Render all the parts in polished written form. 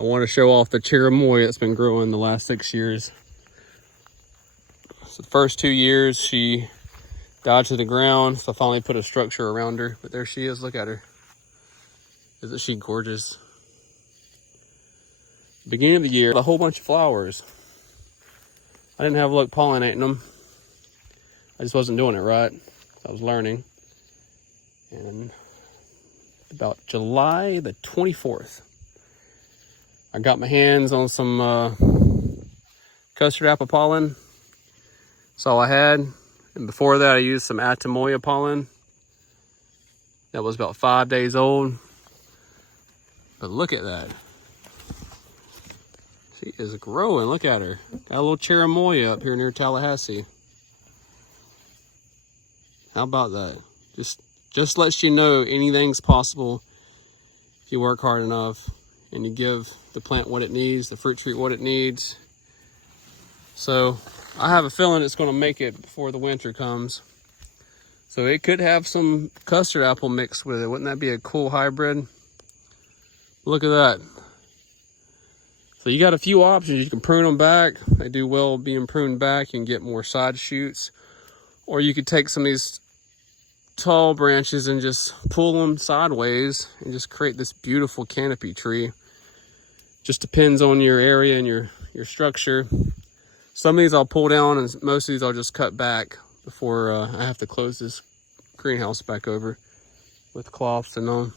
I want to show off the Cherimoya that's been growing the last 6 years. So the first 2 years she died to the ground, so I finally put a structure around her. But there she is, look at her. Isn't she gorgeous? Beginning of the year, a whole bunch of flowers. I didn't have luck pollinating them. I just wasn't doing it right. I was learning. And about July the 24th, I got my hands on some custard apple pollen. That's all I had. And before that, I used some Atemoya pollen. That was about 5 days old. But look at that. She is growing. Look at her. Got a little Cherimoya up here near Tallahassee. How about that? Just lets you know anything's possible if you work hard enough and you give the plant what it needs, the fruit tree what it needs. So I have a feeling it's going to make it before the winter comes. So it could have some custard apple mixed with it. Wouldn't that be a cool hybrid? Look at that. So you got a few options. You can prune them back. They do well being pruned back. You can get more side shoots. Or you could take some of these tall branches and just pull them sideways and just create this beautiful canopy tree. Just depends on your area and your structure. Some of these I'll pull down and most of these I'll just cut back before I have to close this greenhouse back over with cloths and all.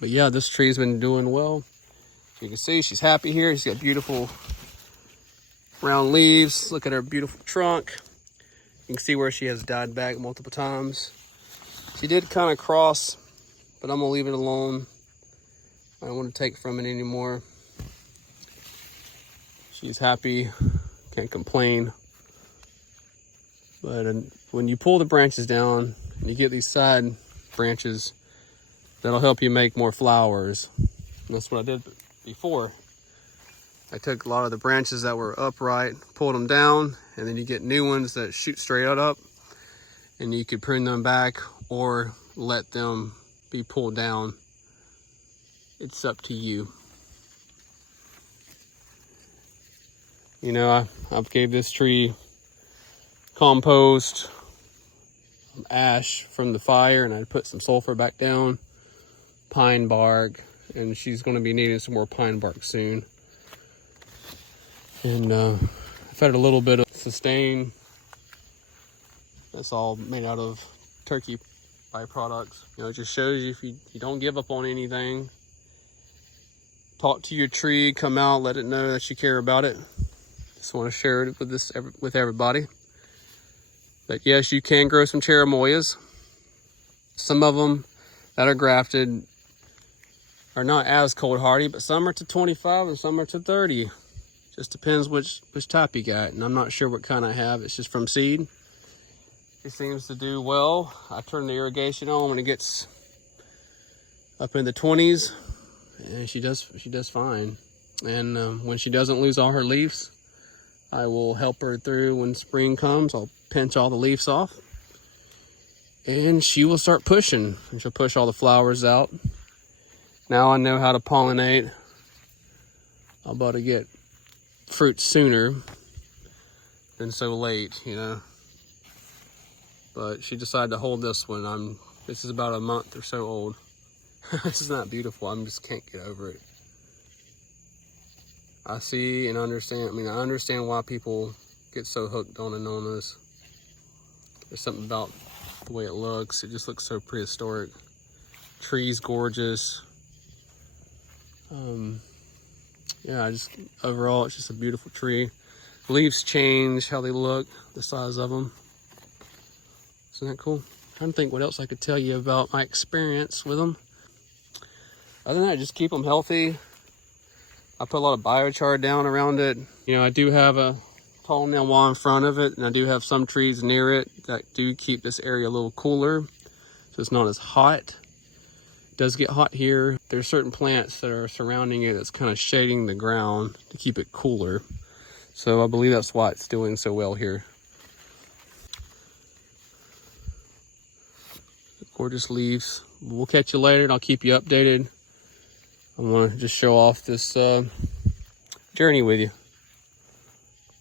But yeah, this tree's been doing well. You can see she's happy here. She's got beautiful round leaves. Look at her beautiful trunk. You can see where she has died back multiple times. She did kind of cross, but I'm gonna leave it alone. I don't want to take from it anymore. She's happy, can't complain. But when you pull the branches down, and you get these side branches, that'll help you make more flowers. And that's what I did before. I took a lot of the branches that were upright, pulled them down, and then you get new ones that shoot straight up, and you could prune them back or let them be pulled down. It's up to you. You know, I've gave this tree compost, ash from the fire, and I put some sulfur back down, pine bark, and she's going to be needing some more pine bark soon. And I've had a little bit of sustain. That's all made out of turkey byproducts. You know, it just shows you if you don't give up on anything. Talk to your tree, come out, let it know that you care about it. Just want to share it with everybody. But yes, you can grow some Cherimoyas. Some of them that are grafted are not as cold hardy, but some are to 25 and some are to 30. Just depends which type you got, and I'm not sure what kind I have. It's just from seed. It seems to do well. I turn the irrigation on when it gets up in the 20s, and she does fine. And when she doesn't lose all her leaves, I will help her through. When spring comes, I'll pinch all the leaves off, and she will start pushing, and she'll push all the flowers out. Now I know how to pollinate. I'm about to get fruit sooner than so late, you know. But she decided to hold this one. This is about a month or so old. This is not beautiful. I just can't get over it. I see and understand. I mean, I understand why people get so hooked on this. There's something about the way it looks. It just looks so prehistoric. Tree's gorgeous. Yeah, overall, it's just a beautiful tree. Leaves change how they look, the size of them. Isn't that cool? I'm trying to think what else I could tell you about my experience with them. Other than that, just keep them healthy. I put a lot of biochar down around it. You know, I do have a tall nail wall in front of it, and I do have some trees near it that do keep this area a little cooler, so it's not as hot. Does get hot here. There's certain plants that are surrounding it that's kind of shading the ground to keep it cooler. So I believe that's why it's doing so well here. Gorgeous leaves. We'll catch you later and I'll keep you updated I want to just show off this journey with you.